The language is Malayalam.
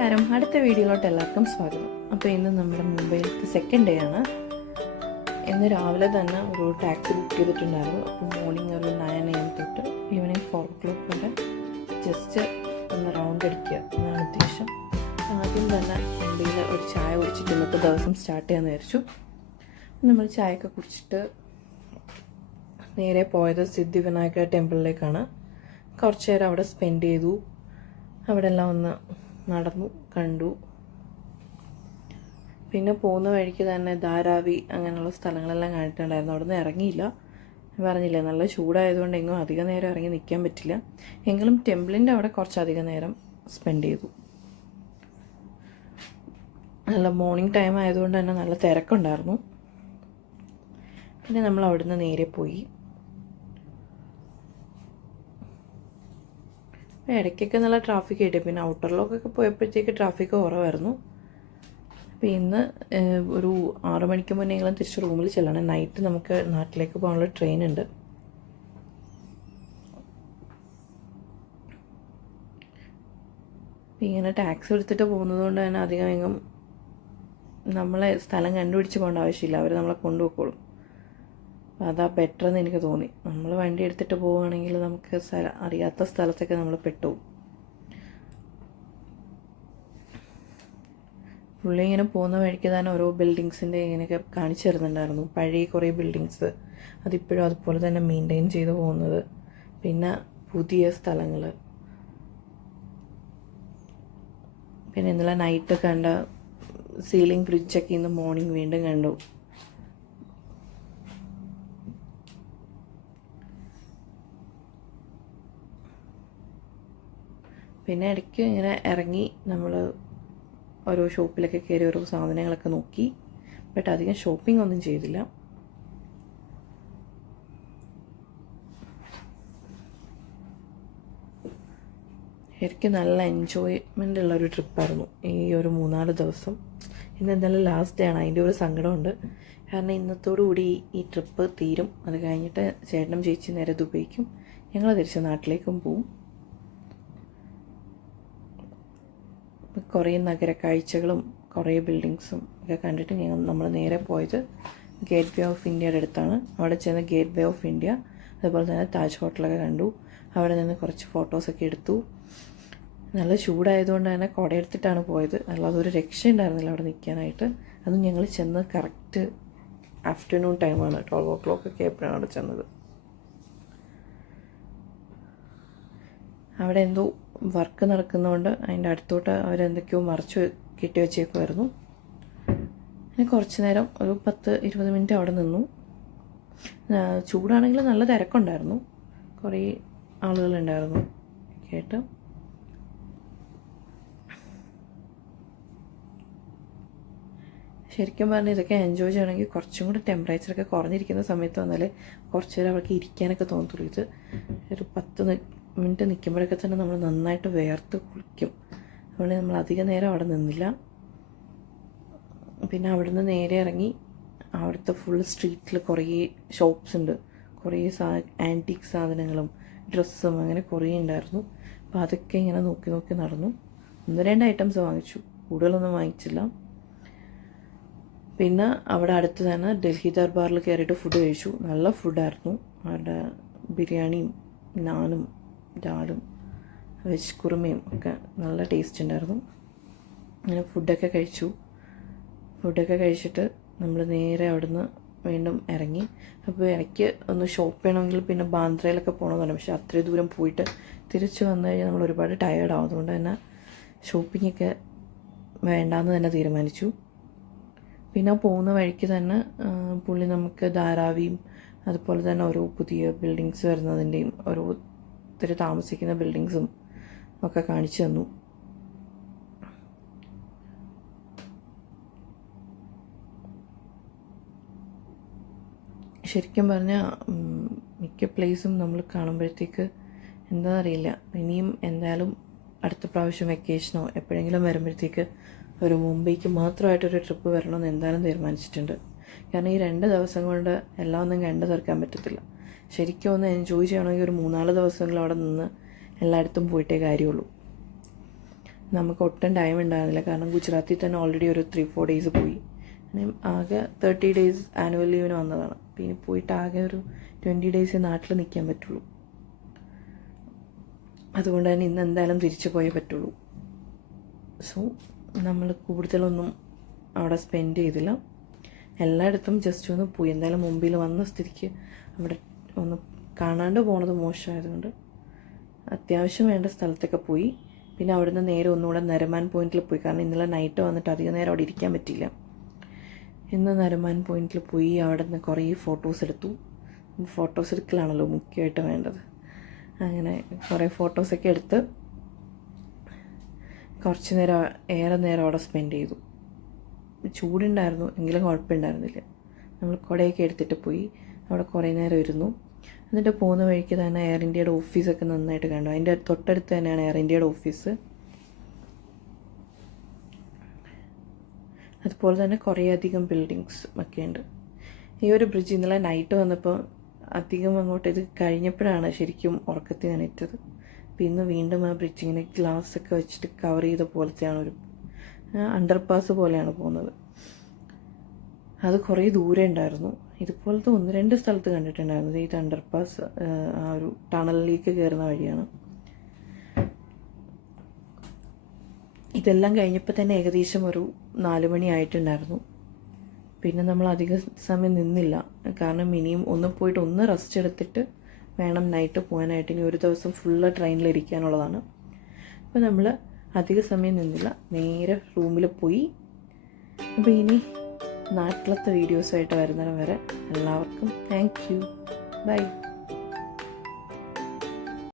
നമസ്കാരം, അടുത്ത വീഡിയോയിലോട്ട് എല്ലാവർക്കും സ്വാഗതം. അപ്പോൾ ഇന്ന് നമ്മുടെ മുംബൈയിലത്തെ സെക്കൻഡ് ഡേ ആണ്. ഇന്ന് രാവിലെ തന്നെ ഒരു ടാക്സി ബുക്ക് ചെയ്തിട്ടുണ്ടായിരുന്നു. അപ്പോൾ മോർണിംഗ് ഒരു 9 AM തൊട്ട് ഈവനിങ് 4 o'clock വരെ ജസ്റ്റ് ഒന്ന് റൗണ്ട് അടിക്കുക എന്നാണ് ഉദ്ദേശം. ആദ്യം തന്നെ മുംബൈയിൽ ഒരു ചായ കുടിച്ചിട്ട് ഇന്നത്തെ ദിവസം സ്റ്റാർട്ട് ചെയ്യാമെന്ന് വിചാരിച്ചു. നമ്മൾ ചായയൊക്കെ കുടിച്ചിട്ട് നേരെ പോയത് സിദ്ധിവിനായക ടെമ്പിളിലേക്കാണ്. കുറച്ച് നേരം അവിടെ സ്പെൻഡ് ചെയ്തു. അവിടെ എല്ലാം ഒന്ന് നടന്നു കണ്ടു. പിന്നെ പോകുന്ന വഴിക്ക് തന്നെ ധാരാവി അങ്ങനെയുള്ള സ്ഥലങ്ങളെല്ലാം കണ്ടിട്ടുണ്ടായിരുന്നു. അവിടെ നിന്ന് ഇറങ്ങിയില്ല, പറഞ്ഞില്ലേ നല്ല ചൂടായതുകൊണ്ട് എങ്ങും അധികം നേരം ഇറങ്ങി നിൽക്കാൻ പറ്റില്ല. എങ്കിലും ടെമ്പിളിൻ്റെ അവിടെ കുറച്ചധികം നേരം സ്പെൻഡ് ചെയ്തു. നല്ല മോർണിംഗ് ടൈം ആയതുകൊണ്ട് തന്നെ നല്ല തിരക്കുണ്ടായിരുന്നു. പിന്നെ നമ്മൾ അവിടെ നിന്ന് നേരെ പോയി. ഇടയ്ക്കൊക്കെ നല്ല ട്രാഫിക് കിട്ടി. പിന്നെ ഔട്ടറിലൊക്കെ പോയപ്പോഴത്തേക്ക് ട്രാഫിക് കുറവായിരുന്നു. അപ്പോൾ ഇന്ന് ഒരു 6 മണിക്ക് മുന്നെങ്കിലും തിരിച്ച് റൂമിൽ ചെല്ലണം. നൈറ്റ് നമുക്ക് നാട്ടിലേക്ക് പോകാനുള്ള ട്രെയിൻ ഉണ്ട്. ഇങ്ങനെ ടാക്സി എടുത്തിട്ട് പോകുന്നത് കൊണ്ട് തന്നെ അധികം എങ്ങും നമ്മളെ സ്ഥലം കണ്ടുപിടിച്ച് പോകേണ്ട ആവശ്യമില്ല, അവർ നമ്മളെ കൊണ്ടുപോയിക്കോളും. അതാ ബെറ്റർ എന്ന് എനിക്ക് തോന്നി. നമ്മൾ വണ്ടി എടുത്തിട്ട് പോവുകയാണെങ്കിൽ നമുക്ക് അറിയാത്ത സ്ഥലത്തൊക്കെ നമ്മൾ പെട്ടു. പുള്ളി ഇങ്ങനെ പോകുന്ന വഴിക്ക് തന്നെ ഓരോ ബിൽഡിങ്സിൻ്റെ ഇങ്ങനെയൊക്കെ കാണിച്ചു തരുന്നുണ്ടായിരുന്നു. പഴയ കുറേ ബിൽഡിങ്സ് അതിപ്പോഴും അതുപോലെ തന്നെ മെയിൻറ്റെയിൻ ചെയ്ത് പോകുന്നത്. പിന്നെ പുതിയ സ്ഥലങ്ങൾ. പിന്നെ ഇന്നലെ നൈറ്റ് കണ്ട സീലിംഗ് ബ്രിഡ്ജൊക്കെ ഇന്ന് മോർണിംഗ് വീണ്ടും കണ്ടു. പിന്നെ ഇടയ്ക്ക് ഇങ്ങനെ ഇറങ്ങി നമ്മൾ ഓരോ ഷോപ്പിലൊക്കെ കയറി ഓരോ സാധനങ്ങളൊക്കെ നോക്കി. ബട്ട് അധികം ഷോപ്പിംഗ് ഒന്നും ചെയ്തില്ല. ശരിക്കും നല്ല എൻജോയ്മെൻ്റ് ഉള്ളൊരു ട്രിപ്പായിരുന്നു ഈ ഒരു 3-4 ദിവസം. ഇന്ന് എന്തായാലും ലാസ്റ്റ് ഡേ ആണ്. അതിൻ്റെ ഒരു സങ്കടമുണ്ട്. കാരണം ഇന്നത്തോടു കൂടി ഈ ട്രിപ്പ് തീരും. അത് കഴിഞ്ഞിട്ട് ചേട്ടനും ചേച്ചി നേരെ ദുബൈക്കും ഞങ്ങൾ തിരിച്ച് നാട്ടിലേക്കും പോവും. കുറേ നഗര കാഴ്ചകളും കുറേ ബിൽഡിങ്സും ഒക്കെ കണ്ടിട്ട് നമ്മൾ നേരെ പോയത് ഗേറ്റ് വേ ഓഫ് ഇന്ത്യയുടെ അടുത്താണ്. അവിടെ ചെന്ന് ഗേറ്റ് വേ ഓഫ് ഇന്ത്യ, അതുപോലെ തന്നെ താജ് ഹോട്ടലൊക്കെ കണ്ടു. അവിടെ നിന്ന് കുറച്ച് ഫോട്ടോസൊക്കെ എടുത്തു. നല്ല ചൂടായതുകൊണ്ട് തന്നെ കുട എടുത്തിട്ടാണ് പോയത്, അല്ലാതെ ഒരു രക്ഷ ഉണ്ടായിരുന്നില്ല അവിടെ നിൽക്കാനായിട്ട്. അതും ഞങ്ങൾ ചെന്ന് കറക്റ്റ് ആഫ്റ്റർനൂൺ ടൈമാണ്, 12 o'clock ഒക്കെ എപ്പോഴാണ് അവിടെ ചെന്നത്. അവിടെ എന്തോ വർക്ക് നടക്കുന്നതുകൊണ്ട് അതിൻ്റെ അടുത്തോട്ട് അവരെന്തൊക്കെയോ മറച്ച് കെട്ടി വെച്ചേക്കുമായിരുന്നു. പിന്നെ കുറച്ച് നേരം ഒരു 10-20 മിനിറ്റ് അവിടെ നിന്നു. ചൂടാണെങ്കിൽ നല്ല തിരക്കുണ്ടായിരുന്നു, കുറേ ആളുകളുണ്ടായിരുന്നു കേട്ട്. ശരിക്കും പറഞ്ഞാൽ ഇതൊക്കെ എൻജോയ് ചെയ്യണമെങ്കിൽ കുറച്ചും കൂടി ടെമ്പറേച്ചറൊക്കെ കുറഞ്ഞിരിക്കുന്ന സമയത്ത് വന്നാൽ കുറച്ച് നേരം അവർക്ക് ഇരിക്കാനൊക്കെ തോന്നത്തുള്ളൂ. ഇത് ഒരു 10 മിനിറ്റ് നിൽക്കുമ്പോഴൊക്കെ തന്നെ നമ്മൾ നന്നായിട്ട് വേർത്ത് കുളിക്കും. അതുകൊണ്ട് നമ്മൾ അധികം നേരം അവിടെ നിന്നില്ല. പിന്നെ അവിടുന്ന് നേരെ ഇറങ്ങി അവിടുത്തെ ഫുൾ സ്ട്രീറ്റിൽ കുറേ ഷോപ്സ് ഉണ്ട്. കുറേ ആൻറ്റീക്ക് സാധനങ്ങളും ഡ്രസ്സും അങ്ങനെ കുറേ ഉണ്ടായിരുന്നു. അപ്പോൾ അതൊക്കെ ഇങ്ങനെ നോക്കി നോക്കി നടന്നു. 1-2 ഐറ്റംസ് വാങ്ങിച്ചു, കൂടുതലൊന്നും വാങ്ങിച്ചില്ല. പിന്നെ അവിടെ അടുത്ത് തന്നെ ഡൽഹി ദർബാറിൽ കയറിയിട്ട് ഫുഡ് കഴിച്ചു. നല്ല ഫുഡായിരുന്നു. അവിടെ ബിരിയാണിയും നാനും ഡാലും വെജ് കുറുമയും ഒക്കെ നല്ല ടേസ്റ്റ് ഉണ്ടായിരുന്നു. അങ്ങനെ ഫുഡൊക്കെ കഴിച്ചു. ഫുഡൊക്കെ കഴിച്ചിട്ട് നമ്മൾ നേരെ അവിടുന്ന് വീണ്ടും ഇറങ്ങി. അപ്പോൾ ഇടയ്ക്ക് ഒന്ന് ഷോപ്പ് ചെയ്യണമെങ്കിൽ പിന്നെ ബാന്ദ്രയിലൊക്കെ പോകണമെന്ന് പറഞ്ഞു. പക്ഷേ അത്രയും ദൂരം പോയിട്ട് തിരിച്ച് വന്നു കഴിഞ്ഞാൽ നമ്മൾ ഒരുപാട് ടയേർഡാവും. അതുകൊണ്ട് തന്നെ ഷോപ്പിങ്ങൊക്കെ വേണ്ടാന്ന് തന്നെ തീരുമാനിച്ചു. പിന്നെ പോകുന്ന വഴിക്ക് തന്നെ പുള്ളി നമുക്ക് ധാരാവിയും അതുപോലെ തന്നെ ഓരോ പുതിയ ബിൽഡിങ്സ് വരുന്നതിൻ്റെയും ഓരോരുത്തർ താമസിക്കുന്ന ബിൽഡിങ്സും ഒക്കെ കാണിച്ചു തന്നു. ശരിക്കും പറഞ്ഞാൽ മിക്ക പ്ലേസും നമ്മൾ കാണുമ്പോഴത്തേക്ക് എന്താണെന്നറിയില്ല. ഇനിയും എന്തായാലും അടുത്ത പ്രാവശ്യം വെക്കേഷനോ എപ്പോഴെങ്കിലും വരുമ്പോഴത്തേക്ക് ഒരു മുംബൈക്ക് മാത്രമായിട്ടൊരു ട്രിപ്പ് വരണമെന്ന് എന്തായാലും തീരുമാനിച്ചിട്ടുണ്ട്. കാരണം ഈ 2 ദിവസം കൊണ്ട് എല്ലാം ഒന്നും കണ്ടു തീർക്കാൻ പറ്റത്തില്ല. ശരിക്കും ഒന്ന് എൻജോയ് ചെയ്യണമെങ്കിൽ ഒരു 3-4 ദിവസമെങ്കിലും അവിടെ നിന്ന് എല്ലായിടത്തും പോയിട്ടേ കാര്യമുള്ളൂ. നമുക്ക് ഒട്ടും ടൈം ഉണ്ടായിരുന്നില്ല. കാരണം ഗുജറാത്തിൽ തന്നെ ഓൾറെഡി ഒരു 3-4 ഡേയ്സ് പോയി. ആകെ 30 ഡേയ്സ് ആനുവൽ ലീവിന് വന്നതാണ്. പിന്നെ പോയിട്ട് ആകെ ഒരു 20 ഡേയ്സ് നാട്ടിൽ നിൽക്കാൻ പറ്റുള്ളൂ. അതുകൊണ്ട് തന്നെ ഇന്ന് എന്തായാലും തിരിച്ചു പോയേ പറ്റുള്ളൂ. സോ നമ്മൾ കൂടുതലൊന്നും അവിടെ സ്പെൻഡ് ചെയ്തില്ല. എല്ലായിടത്തും ജസ്റ്റ് ഒന്ന് പോയി. എന്തായാലും മുമ്പിൽ വന്ന സ്ഥിതിക്ക് അവിടെ ഒന്ന് കാണാണ്ട് പോണത് മോശമായതുകൊണ്ട് അത്യാവശ്യം വേണ്ട സ്ഥലത്തൊക്കെ പോയി. പിന്നെ അവിടുന്ന് നേരെ ഒന്നുകൂടെ നരമാൻ പോയിന്റിൽ പോയി. കാരണം ഇന്നലെ നൈറ്റ് വന്നിട്ട് അധികം നേരം അവിടെ ഇരിക്കാൻ പറ്റിയില്ല. ഇന്ന് നരമാൻ പോയിന്റിൽ പോയി അവിടെ നിന്ന് കുറേ ഫോട്ടോസ് എടുത്തു. ഫോട്ടോസ് എടുക്കലാണല്ലോ മുഖ്യമായിട്ട് വേണ്ടത്. അങ്ങനെ കുറേ ഫോട്ടോസൊക്കെ എടുത്ത് കുറച്ച് നേരം ഏറെ നേരം അവിടെ സ്പെൻഡ് ചെയ്തു. ചൂടുണ്ടായിരുന്നു എങ്കിലും കുഴപ്പമുണ്ടായിരുന്നില്ല. നമ്മൾ കുടയൊക്കെ എടുത്തിട്ട് പോയി അവിടെ കുറേ നേരം ഇരുന്നു. എന്നിട്ട് പോകുന്ന വഴിക്ക് തന്നെ എയർ ഇന്ത്യയുടെ ഓഫീസൊക്കെ നന്നായിട്ട് കണ്ടു. അതിൻ്റെ തൊട്ടടുത്ത് തന്നെയാണ് എയർ ഇന്ത്യയുടെ ഓഫീസ്. അതുപോലെ തന്നെ കുറേയധികം ബിൽഡിങ്സ് ഒക്കെ ഉണ്ട്. ഈ ഒരു ബ്രിഡ്ജ് ഇന്നലെ നൈറ്റ് വന്നപ്പോൾ അധികം അങ്ങോട്ട് ഇത് കഴിഞ്ഞപ്പോഴാണ് ശരിക്കും ഉറക്കത്തിൽ എണീറ്റത്. അപ്പോൾ ഇന്ന് വീണ്ടും ആ ബ്രിഡ്ജ് ഇങ്ങനെ ഗ്ലാസ്സൊക്കെ വെച്ചിട്ട് കവർ ചെയ്ത പോലത്തെയാണ്, ഒരു അണ്ടർപാസ് പോലെയാണ് പോകുന്നത്. അത് കുറേ ദൂരെ ഉണ്ടായിരുന്നു. ഇതുപോലത്തെ 1-2 സ്ഥലത്ത് കണ്ടിട്ടുണ്ടായിരുന്നത്. ഇത് അണ്ടർപാസ് ആ ഒരു ടണലിലേക്ക് കയറുന്ന വഴിയാണ്. ഇതെല്ലാം കഴിഞ്ഞപ്പോൾ തന്നെ ഏകദേശം ഒരു 4 മണി ആയിട്ടുണ്ടായിരുന്നു. പിന്നെ നമ്മൾ അധിക സമയം നിന്നില്ല. കാരണം ഇനിയും ഒന്ന് പോയിട്ട് ഒന്ന് റെസ്റ്റ് എടുത്തിട്ട് വേണം നൈറ്റ് പോകാനായിട്ട്. ഇനി ഒരു ദിവസം ഫുള്ള് ട്രെയിനിലിരിക്കാനുള്ളതാണ്. അപ്പോൾ നമ്മൾ അധിക സമയം നിന്നില്ല, നേരെ റൂമിൽ പോയി. അപ്പോൾ ഇനി നാട്ടിലത്തെ വീഡിയോസായിട്ട് വരുന്നവരെ എല്ലാവർക്കും താങ്ക് യു. ബൈ.